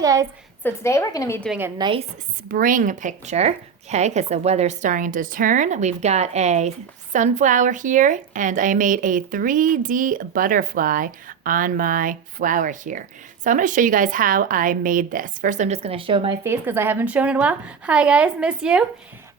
Hi guys, so today we're going to be doing a nice spring picture, okay, because the weather's starting to turn. We've got a sunflower here and I made a 3D butterfly on my flower here. So I'm going to show you guys how I made this. First I'm just going to show my face because I haven't shown it in a while. Hi guys, miss you.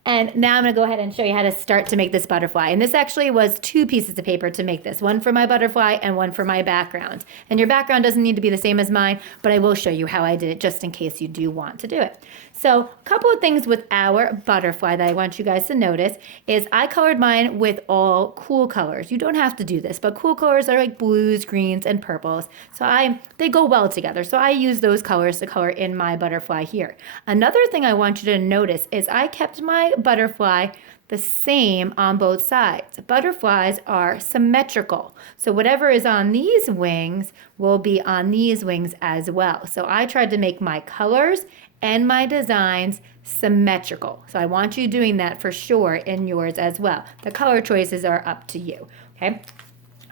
And now I'm going to go ahead and show you how to start to make this butterfly. And this actually was 2 pieces of paper to make this. One for my butterfly and one for my background. And your background doesn't need to be the same as mine, but I will show you how I did it just in case you do want to do it. So a couple of things with our butterfly that I want you guys to notice is I colored mine with all cool colors. You don't have to do this, but cool colors are like blues, greens, and purples. So they go well together. So I use those colors to color in my butterfly here. Another thing I want you to notice is I kept my butterfly the same on both sides. Butterflies are symmetrical. So whatever is on these wings will be on these wings as well. So I tried to make my colors and my designs symmetrical. So I want you doing that for sure in yours as well. The color choices are up to you, okay?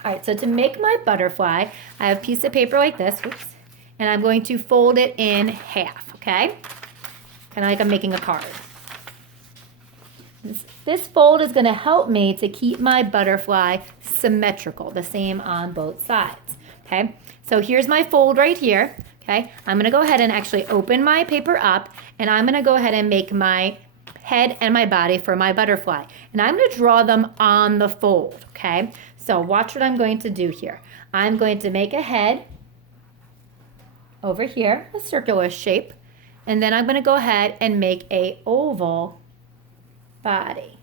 All right, so to make my butterfly, I have a piece of paper like this, whoops, and I'm going to fold it in half, okay? Kind of like I'm making a card. This fold is going to help me to keep my butterfly symmetrical, the same on both sides, okay? So here's my fold right here, okay? I'm going to go ahead and actually open my paper up, and I'm going to go ahead and make my head and my body for my butterfly. And I'm going to draw them on the fold, okay? So watch what I'm going to do here. I'm going to make a head over here, a circular shape, and then I'm going to go ahead and make a oval body.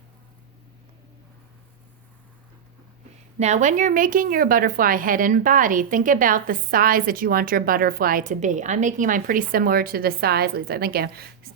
Now, when you're making your butterfly head and body, think about the size that you want your butterfly to be. I'm making mine pretty similar to the size, at least I think,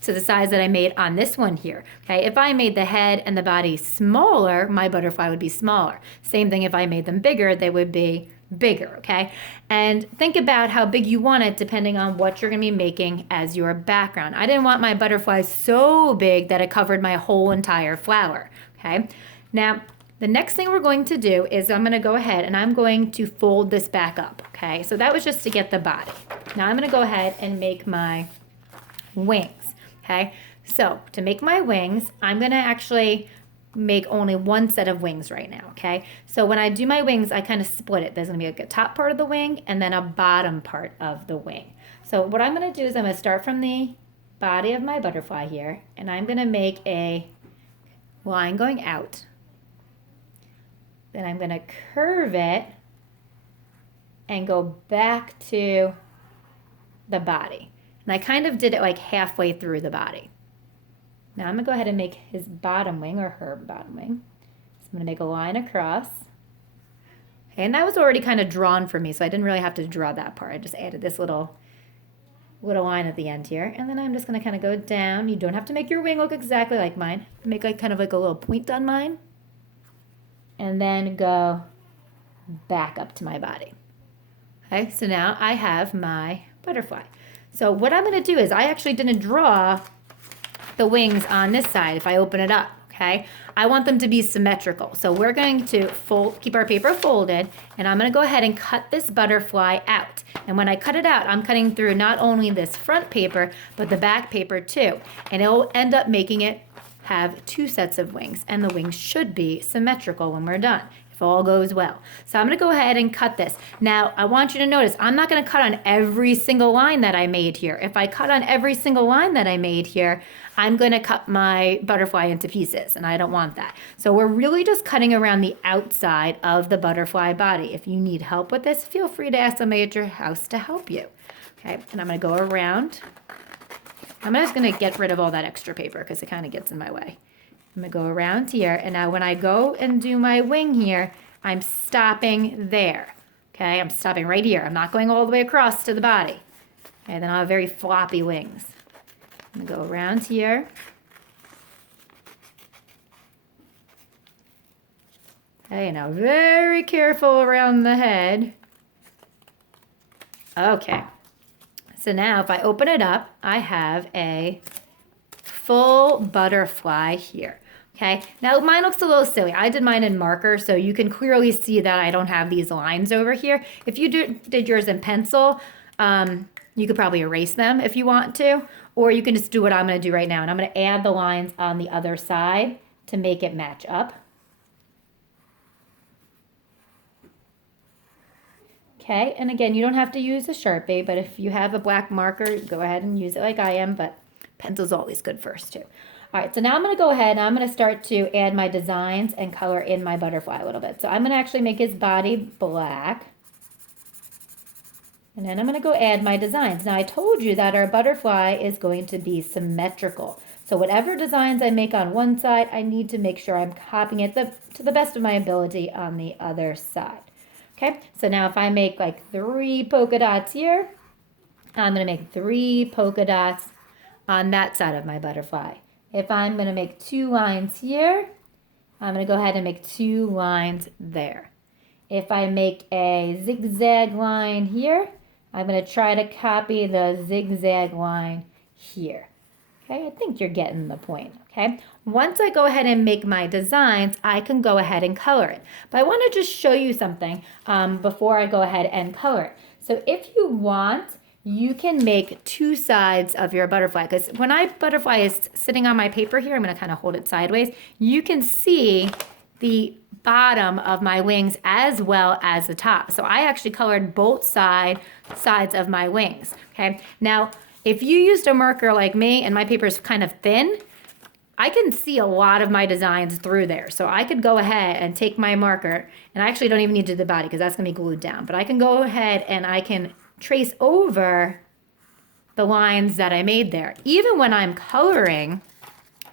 to the size that I made on this one here. Okay, if I made the head and the body smaller, my butterfly would be smaller. Same thing if I made them bigger, they would be bigger, okay? And think about how big you want it depending on what you're gonna be making as your background. I didn't want my butterfly so big that it covered my whole entire flower, okay? Now, the next thing we're going to do is I'm going to go ahead and I'm going to fold this back up, okay? So that was just to get the body. Now I'm going to go ahead and make my wings, okay? So to make my wings, I'm going to actually make only one set of wings right now, okay? So when I do my wings, I kind of split it. There's going to be like a top part of the wing and then a bottom part of the wing. So what I'm going to do is I'm going to start from the body of my butterfly here, and I'm going to make a line going out. Then I'm going to curve it and go back to the body. And I kind of did it like halfway through the body. Now I'm going to go ahead and make his bottom wing, or her bottom wing. So I'm going to make a line across. Okay, and that was already kind of drawn for me, so I didn't really have to draw that part. I just added this little line at the end here. And then I'm just going to kind of go down. You don't have to make your wing look exactly like mine. Make like kind of like a little point on mine. And then go back up to my body. Okay, so now I have my butterfly. So what I'm going to do is I actually didn't draw the wings on this side if I open it up, okay? I want them to be symmetrical. So we're going to keep our paper folded, and I'm going to go ahead and cut this butterfly out. And when I cut it out, I'm cutting through not only this front paper, but the back paper too. And it'll end up making it have 2 sets of wings, and the wings should be symmetrical when we're done, if all goes well. So I'm going to go ahead and cut this. Now, I want you to notice, I'm not going to cut on every single line that I made here. If I cut on every single line that I made here, I'm going to cut my butterfly into pieces, and I don't want that. So we're really just cutting around the outside of the butterfly body. If you need help with this, feel free to ask somebody at your house to help you. Okay, and I'm going to go around. I'm just going to get rid of all that extra paper because it kind of gets in my way. I'm going to go around here, and now when I go and do my wing here, I'm stopping there. Okay, I'm stopping right here. I'm not going all the way across to the body. Okay, then I'll have very floppy wings. I'm going to go around here. Okay, now very careful around the head. Okay. So now if I open it up, I have a full butterfly here. Okay, now mine looks a little silly. I did mine in marker, so you can clearly see that I don't have these lines over here. If you did yours in pencil, You could probably erase them if you want to, or you can just do what I'm going to do right now. And I'm going to add the lines on the other side to make it match up. Okay, and again, you don't have to use a Sharpie, but if you have a black marker, go ahead and use it like I am, but pencil's always good first too. All right, so now I'm going to go ahead and I'm going to start to add my designs and color in my butterfly a little bit. So I'm going to actually make his body black. And then I'm going to go add my designs. Now I told you that our butterfly is going to be symmetrical. So whatever designs I make on one side, I need to make sure I'm copying it to the best of my ability on the other side. Okay, so now if I make like 3 polka dots here, I'm going to make 3 polka dots on that side of my butterfly. If I'm going to make 2 lines here, I'm going to go ahead and make 2 lines there. If I make a zigzag line here, I'm going to try to copy the zigzag line here. Okay, I think you're getting the point, okay? Once I go ahead and make my designs, I can go ahead and color it. But I want to just show you something before I go ahead and color it. So if you want, you can make 2 sides of your butterfly. Because when my butterfly is sitting on my paper here, I'm going to kind of hold it sideways, you can see the bottom of my wings as well as the top. So I actually colored both sides of my wings, okay? Now, if you used a marker like me and my paper is kind of thin, I can see a lot of my designs through there. So I could go ahead and take my marker, and I actually don't even need to do the body because that's going to be glued down. But I can go ahead and I can trace over the lines that I made there. Even when I'm coloring,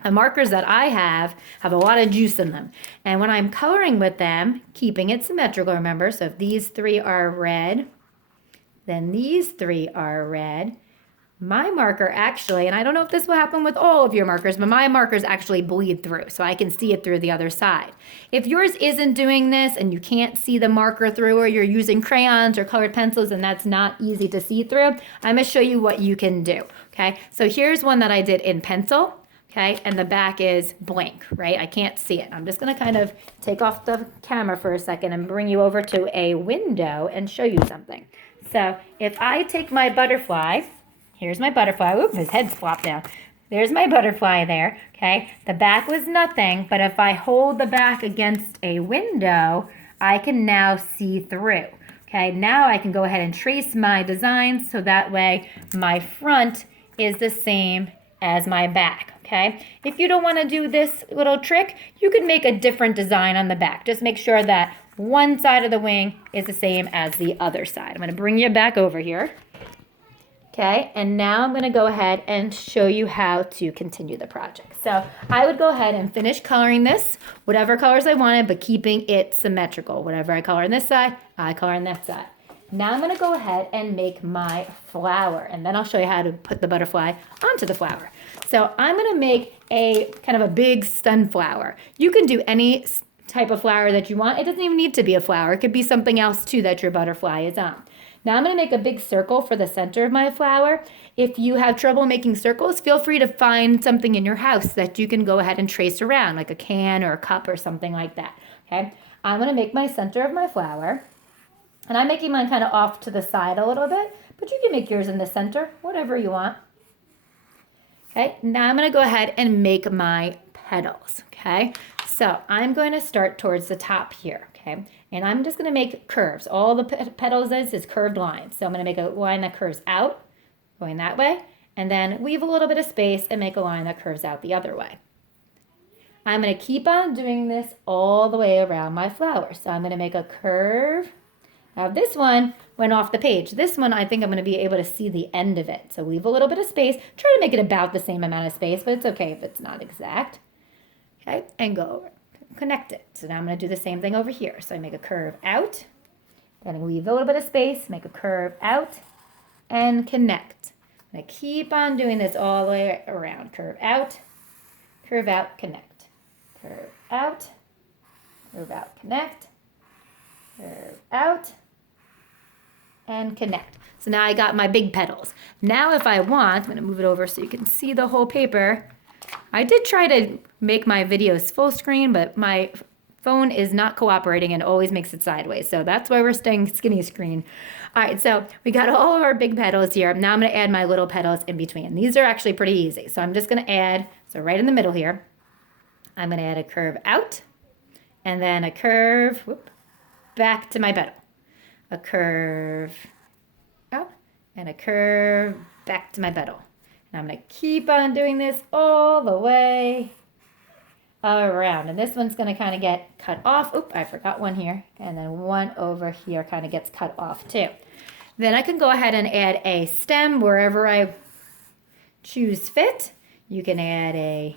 the markers that I have a lot of juice in them. And when I'm coloring with them, keeping it symmetrical, remember, so if these 3 are red, then these 3 are red. My marker actually, and I don't know if this will happen with all of your markers, but my markers actually bleed through, so I can see it through the other side. If yours isn't doing this and you can't see the marker through, or you're using crayons or colored pencils and that's not easy to see through, I'm going to show you what you can do, okay? So here's one that I did in pencil, okay? And the back is blank, right? I can't see it. I'm just going to kind of take off the camera for a second and bring you over to a window and show you something. So if I take my butterfly, here's my butterfly. Oop, his head's flopped down. There's my butterfly there, okay? The back was nothing, but if I hold the back against a window, I can now see through, okay? Now I can go ahead and trace my designs so that way my front is the same as my back, okay? If you don't want to do this little trick, you could make a different design on the back. Just make sure that one side of the wing is the same as the other side. I'm going to bring you back over here. Okay, and now I'm going to go ahead and show you how to continue the project. So I would go ahead and finish coloring this, whatever colors I wanted, but keeping it symmetrical. Whatever I color on this side, I color on that side. Now I'm going to go ahead and make my flower, and then I'll show you how to put the butterfly onto the flower. So I'm going to make a kind of a big sunflower. You can do any type of flower that you want. It doesn't even need to be a flower. It could be something else too that your butterfly is on. Now I'm going to make a big circle for the center of my flower. If you have trouble making circles, feel free to find something in your house that you can go ahead and trace around, like a can or a cup or something like that. Okay, I'm going to make my center of my flower, and I'm making mine kind of off to the side a little bit, but you can make yours in the center, whatever you want. Okay, now I'm going to go ahead and make my petals. Okay, so I'm going to start towards the top here. Okay, and I'm just going to make curves. All the petals is curved lines. So I'm going to make a line that curves out, going that way, and then leave a little bit of space and make a line that curves out the other way. I'm going to keep on doing this all the way around my flower. So I'm going to make a curve. Now this one went off the page. This one, I think I'm going to be able to see the end of it. So leave a little bit of space. Try to make it about the same amount of space, but it's okay if it's not exact. Okay, and go over. Connect it. So now I'm going to do the same thing over here. So I make a curve out, then leave a little bit of space, make a curve out, and connect. I'm going to keep on doing this all the way around. Curve out, connect. Curve out, connect, curve out, and connect. So now I got my big petals. Now if I want, I'm going to move it over so you can see the whole paper. I did try to make my videos full screen, but my phone is not cooperating and always makes it sideways. So that's why we're staying skinny screen. All right, so we got all of our big petals here. Now I'm gonna add my little petals in between. These are actually pretty easy. So I'm just gonna add, so right in the middle here, I'm gonna add a curve out and then a curve, whoop, back to my petal. A curve out and a curve back to my petal. And I'm gonna keep on doing this all the way around. And this one's gonna kind of get cut off. Oop, I forgot one here. And then one over here kind of gets cut off too. Then I can go ahead and add a stem wherever I choose fit. You can add a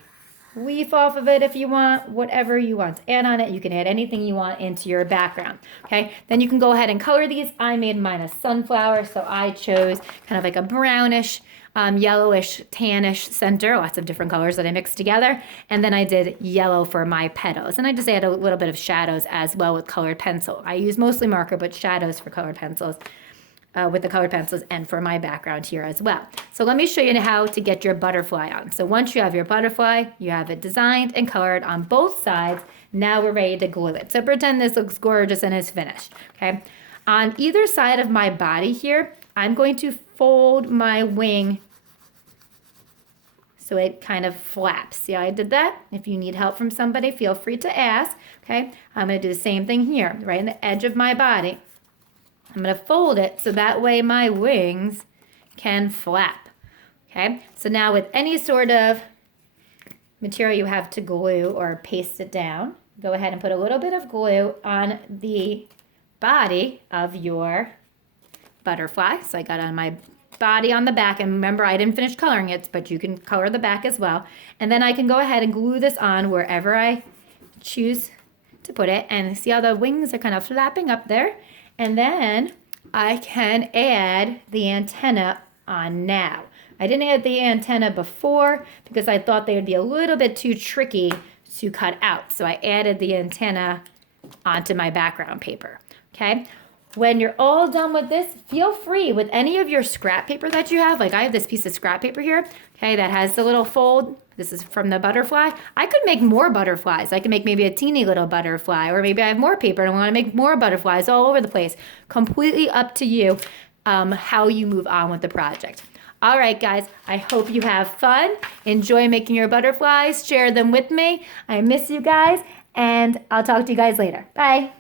leaf off of it if you want, whatever you want to add on it. You can add anything you want into your background, okay? Then you can go ahead and color these. I made mine a sunflower, so I chose kind of like a brownish, yellowish, tannish center, lots of different colors that I mixed together. And then I did yellow for my petals. And I just added a little bit of shadows as well with colored pencil. I use mostly marker, but shadows for colored pencils. With the colored pencils and for my background here as well. So let me show you how to get your butterfly on. So once you have your butterfly, you have it designed and colored on both sides. Now we're ready to glue it. So pretend this looks gorgeous and is finished, okay? On either side of my body here, I'm going to fold my wing so it kind of flaps. See how I did that? If you need help from somebody, feel free to ask, okay? I'm gonna do the same thing here, right in the edge of my body. I'm going to fold it so that way my wings can flap, okay? So now with any sort of material you have to glue or paste it down, go ahead and put a little bit of glue on the body of your butterfly. So I got on my body on the back, and remember I didn't finish coloring it, but you can color the back as well. And then I can go ahead and glue this on wherever I choose to put it, and see how the wings are kind of flapping up there. And then I can add the antenna on now. I didn't add the antenna before because I thought they would be a little bit too tricky to cut out. So I added the antenna onto my background paper, okay? When you're all done with this, feel free with any of your scrap paper that you have. Like I have this piece of scrap paper here, okay, that has the little fold. This is from the butterfly. I could make more butterflies. I could make maybe a teeny little butterfly, or maybe I have more paper and I want to make more butterflies all over the place. Completely up to you how you move on with the project. All right, guys, I hope you have fun. Enjoy making your butterflies. Share them with me. I miss you guys, and I'll talk to you guys later. Bye.